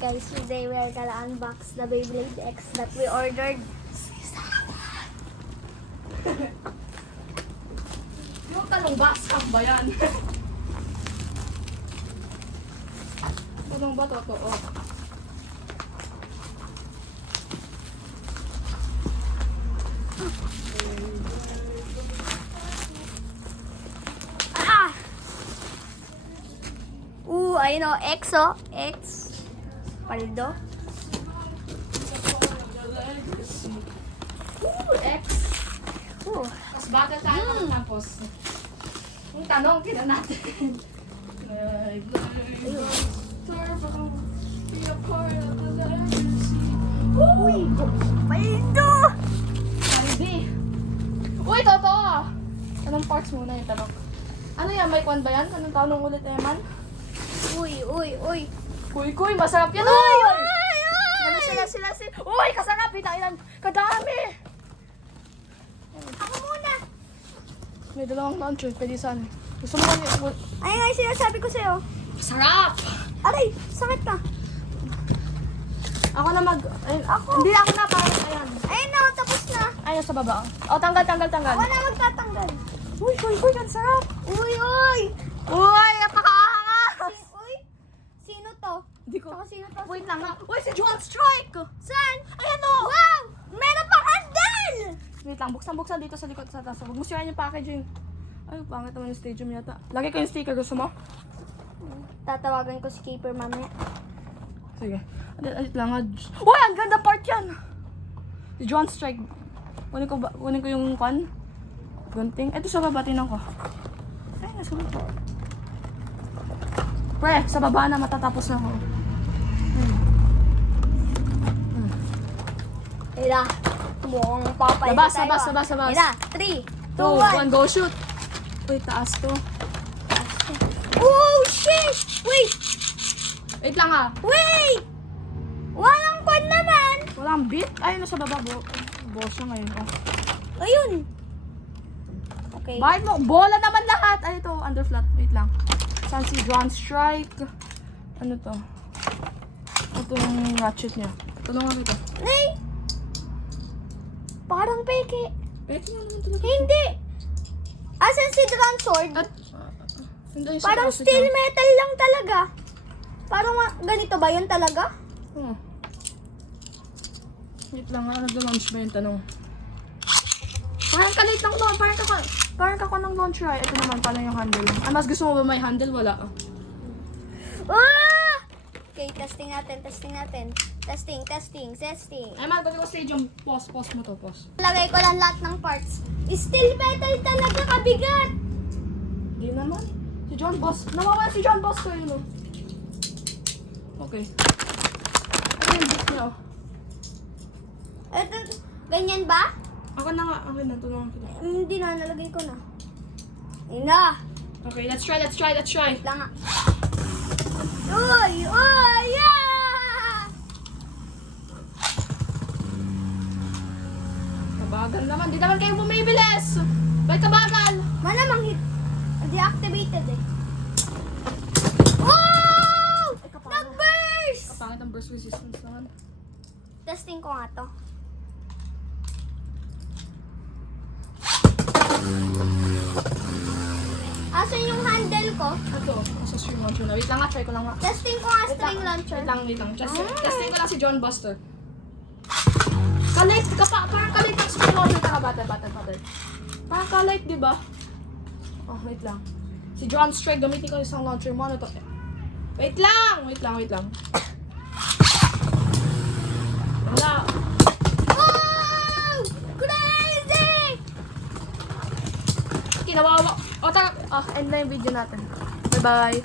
guys, today we are gonna unbox the Beyblade X that we ordered. Yung tanong, baskas ba yan? Tanong ba totoo? Ah! Ayun o, X o. X. Paldo. X. Mas bagal tayo tapos. Yung tanong, tinan natin. Uy! Paldo! Hindi. Uy, totoo! Anong parts muna yung tanong? Ano yan? May kwan ba yan? Anong tanong ulit, Eman? Uy! Kuy, masarap yan! Uy! Ano sila? Uy, kasarap! Pinailan! Kadami! Ako muna! May dalawang launcher. Pwede saan? Gusto mo kanya? Ayun nga yung sinasabi ko sa'yo. Masarap! Aray! Sakit na! Ako na ayun, Ako! Hindi ako na parang ayan. Ayun na! Tapos na! Ayun sa baba. O, tanggal. Ako na magtatanggal. Uy, ang sarap! Uy! Uy, napakaangas! Uy! Sino to? Hindi ko. Saka sino to? Wait lang ha. Uy, si John Strike! Saan? Ayan o! Wow! Meron pang handle! Wait lang, buksan dito sa likod sa taas. Huwag mo sirain yung packaging. Ay, pangit naman yung stadium yata. Lagay ko yung sticker. Gusto mo? Tatawagan ko si Keeper mamaya. Sige. Alit lang ha. Uy, ang ganda part yan! Si John Strike. Kunin ko yung kan. Gunting. Ito sa baba, tinan ko. Ay, nasa baba. Pre, sa baba na, matatapos na ako. Ira, mukhang papay na tayo. Labas. Ira, 3, 2, 1. 2, 1, go shoot! Uy, taas to. Oh, shit! Wait! Wait lang ha. Wait! Walang kwan naman! Walang beat? Ay, nasa baba. Boss na ngayon. Oh. Ayun! Okay. Bakit mo? Bola naman lahat. Ay, ito. Under flat. Wait lang. Saan si John Strike? Ano to? Ito yung ratchet niya. Tulungan kita. Nay! Parang peke. Pwede nga naman talaga. Hindi! Asan si Drum Sword? At, hindi, isa Parang pa, steel isa. metal lang talaga. Parang ganito ba yun talaga? Oh. Wait lang, nag-launch ba yung tanong? Parang kalit lang to. Parang kako ng launcher. Ito naman pala yung handle. Mas gusto mo ba may handle? Wala. Ah! Okay, testing natin. Testing. Ay, magkakot ko stadium. Pause mo to. Lagay ko lang lahat ng parts. Steel metal talaga, kabigat. Hindi naman. Si John Boss. Nawawala si John Boss ko yun. Okay. Ano yung beat niya? Ito, ganyan ba? Ako na nga. Okay na. Tulungan kita. Hindi na, nalagay ko na. Ina! Okay, let's try. Lang nga. Uy! Yeah! Kabagal naman. Di naman kayo bumibilis. Ba't kabagal? Malamang hit. Deactivated eh. Wow! Nag-burst! Kapangit ang burst resistance naman. Testing ko nga to. Asan yung handle ko? Ito. Sa string launcher na. Wait lang nga. Try ko lang nga. Testing ko nga string launcher. Wait lang. Testing ko lang si John Buster. Kalit. Parang kalit ang string launcher. Butter. Parang kalit, di ba? Oh, wait lang. Si John Strike, gamitin ko isang launcher mo. Ano to? Wait lang. Wala. Wow! Crazy! Kinawawa. O, tara. End na yung video natin. Bye-bye.